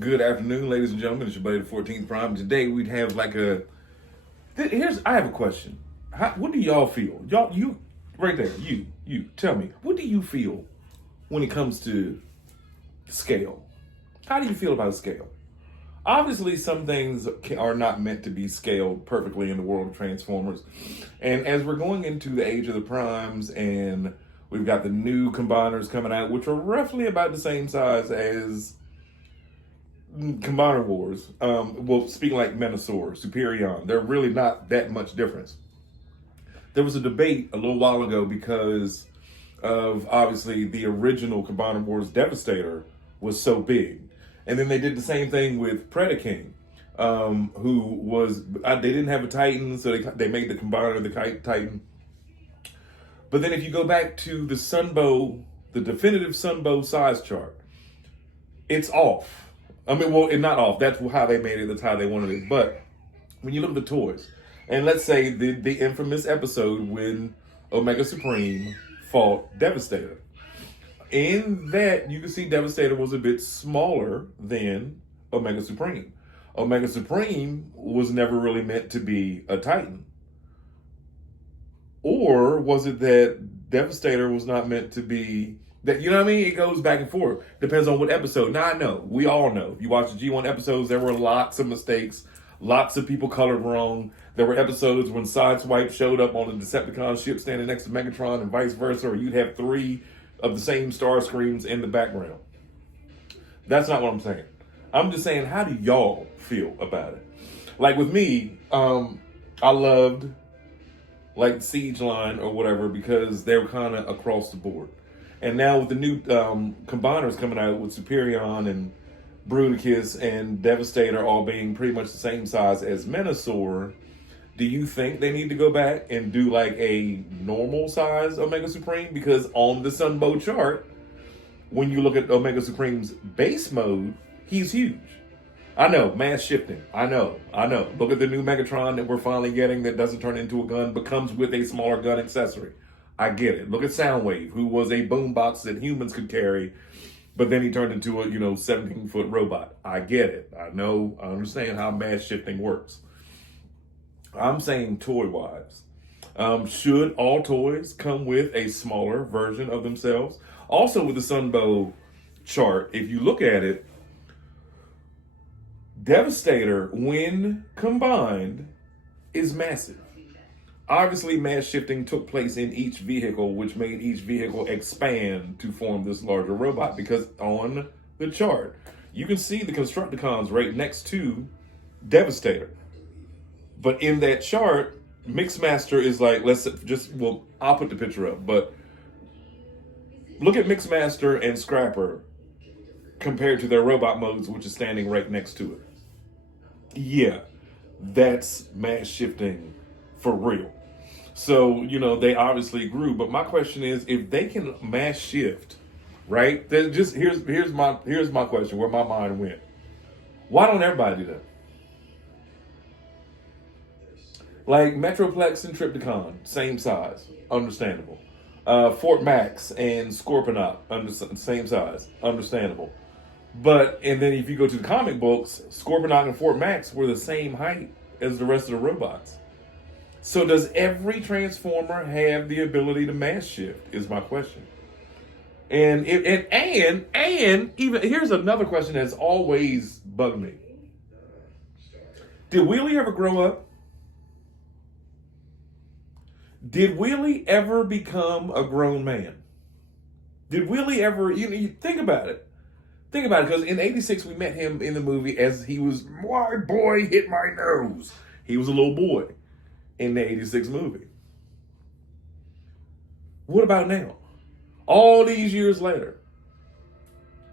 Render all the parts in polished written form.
Good afternoon, ladies and gentlemen. It's your buddy, the 14th Prime. Today we'd have like a. I have a question. What do y'all feel? You, right there, you, tell me. What do you feel when it comes to scale? How do you feel about scale? Obviously, some things are not meant to be scaled perfectly in the world of Transformers. And as we're going into the age of the primes and we've got the new combiners coming out, which are roughly about the same size as Combiner Wars. Speaking like Menasor, Superion, they're really not that much difference. There was a debate a little while ago because of obviously the original Combiner Wars Devastator was so big. And then they did the same thing with Predaking, who was, they didn't have a Titan, so they made the Combiner the Titan. But then if you go back to the Sunbow, the definitive Sunbow size chart, it's off. I mean, well, it's not off. That's how they made it. That's how they wanted it. But when you look at the toys, and let's say the infamous episode when Omega Supreme fought Devastator. In that, you can see Devastator was a bit smaller than Omega Supreme. Omega Supreme was never really meant to be a Titan. Or was it that Devastator was not meant to be... That, you know what I mean? It goes back and forth. Depends on what episode. Now, I know. We all know. If you watch the G1 episodes, there were lots of mistakes. Lots of people colored wrong. There were episodes when Sideswipe showed up on a Decepticon ship standing next to Megatron and vice versa, or you'd have three of the same star screams in the background. That's not what I'm saying. I'm just saying, how do y'all feel about it? Like with me, I loved like Siege Line or whatever because they were kind of across the board. And now with the new combiners coming out with Superion and Bruticus and Devastator all being pretty much the same size as Menasor, do you think they need to go back and do like a normal size Omega Supreme? Because on the Sunbow chart, when you look at Omega Supreme's base mode, he's huge. I know, mass shifting. I know. Look at the new Megatron that we're finally getting that doesn't turn into a gun, but comes with a smaller gun accessory. I get it. Look at Soundwave, who was a boombox that humans could carry, but then he turned into a 17-foot robot. I get it. I know. I understand how mass shifting works. I'm saying toy-wise. Should all toys come with a smaller version of themselves? Also with the Sunbow chart, if you look at it, Devastator, when combined, is massive. Obviously, mass shifting took place in each vehicle, which made each vehicle expand to form this larger robot. Because on the chart, you can see the Constructicons right next to Devastator. But in that chart, Mixmaster is like, I'll put the picture up. But look at Mixmaster and Scrapper compared to their robot modes, which is standing right next to it. Yeah, that's mass shifting for real. So, they obviously grew. But my question is, if they can mass shift, right? Then here's my question, where my mind went. Why don't everybody do that? Like Metroplex and Tripticon, same size, understandable. Fort Max and Scorponok, same size, understandable. And then if you go to the comic books, Scorponok and Fort Max were the same height as the rest of the robots. So does every Transformer have the ability to mass shift, is my question. And even here's another question that's always bugged me. Did Wheelie ever grow up? Did Wheelie ever become a grown man? Did Wheelie ever, you think about it. Think about it, because in 86 we met him in the movie as he was, my boy hit my nose. He was a little boy in the 86 movie. What about now? All these years later,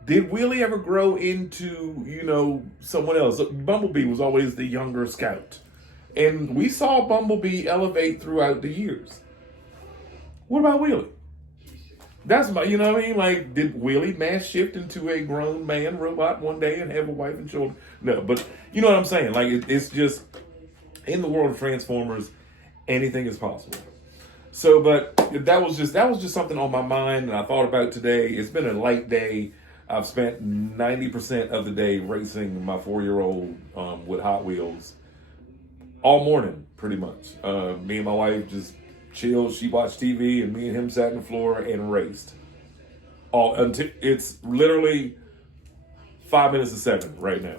did Wheelie ever grow into, someone else? Bumblebee was always the younger scout. And we saw Bumblebee elevate throughout the years. What about Wheelie? That's my, you know what I mean? Like, did Wheelie mass shift into a grown man robot one day and have a wife and children? No, but you know what I'm saying? Like, it's just, in the world of Transformers, anything is possible. So, but that was just something on my mind and I thought about today. It's been a light day. I've spent 90% of the day racing my 4-year-old with Hot Wheels all morning, pretty much. Me and my wife just chilled. She watched TV, and me and him sat on the floor and raced. All until it's literally 5 minutes to 7 right now.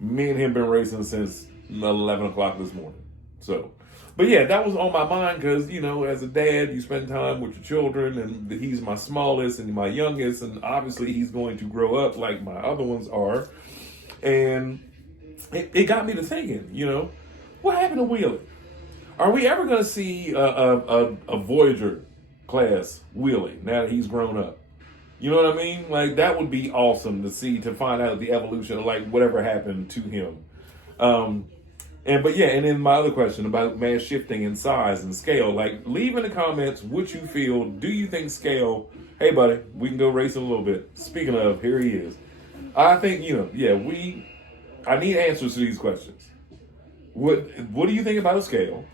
Me and him been racing since 11 o'clock this morning. So, but yeah, that was on my mind because, you know, as a dad, you spend time with your children, and he's my smallest and my youngest, and obviously he's going to grow up like my other ones are. And it got me to thinking, you know, what happened to Wheelie? Are we ever going to see a Voyager class Wheelie now that he's grown up? You know what I mean? Like, that would be awesome to see, to find out the evolution of, like, whatever happened to him. And then my other question about mass shifting in size and scale, like, leave in the comments what you feel. Do you think scale, hey buddy, we can go racing a little bit. Speaking of, here he is. I think, you know, yeah, I need answers to these questions. What do you think about a scale?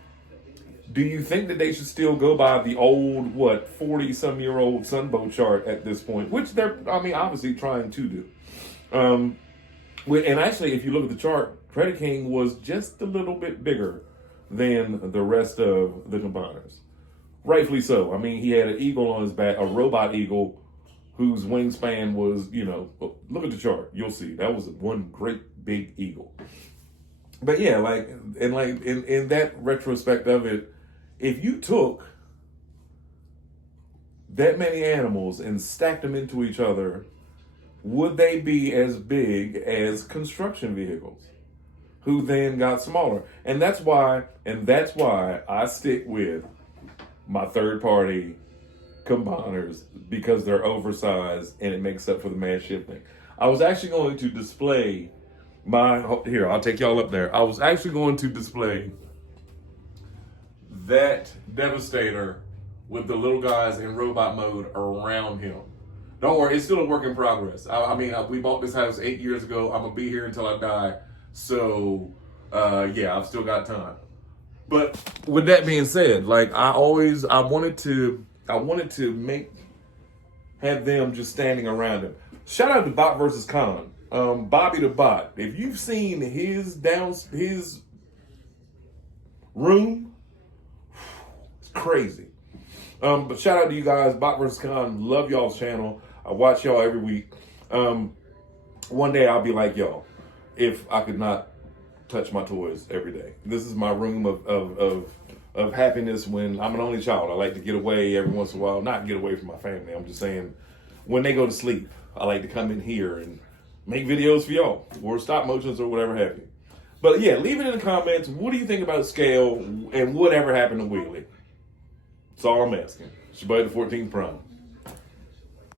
Do you think that they should still go by the old, 40-some-year-old Sunbow chart at this point? Which they're, obviously trying to do. And actually, if you look at the chart, Credit King was just a little bit bigger than the rest of the combiners. Rightfully so. I mean, he had an eagle on his back, a robot eagle, whose wingspan was, you know, look at the chart. You'll see. That was one great big eagle. But yeah, in that retrospect of it, if you took that many animals and stacked them into each other, would they be as big as construction vehicles, who then got smaller? And that's why I stick with my third-party combiners, because they're oversized and it makes up for the mass shifting. I was actually going to display here, I'll take y'all up there. I was actually going to display that Devastator with the little guys in robot mode around him. Don't worry, it's still a work in progress. We bought this house 8 years ago. I'm gonna be here until I die. So, yeah, I've still got time. But with that being said, like, I wanted to have them just standing around him. Shout out to Bot versus Con. Bobby the Bot. If you've seen his room, it's crazy. But shout out to you guys, Bot vs. Con. Love y'all's channel. I watch y'all every week. One day I'll be like y'all, if I could not touch my toys every day. This is my room of happiness when I'm an only child. I like to get away every once in a while. Not get away from my family. I'm just saying, when they go to sleep, I like to come in here and make videos for y'all, or stop motions or whatever have you. But yeah, leave it in the comments. What do you think about scale and whatever happened to Wheelie? That's all I'm asking. It's your buddy, the 14th Prime.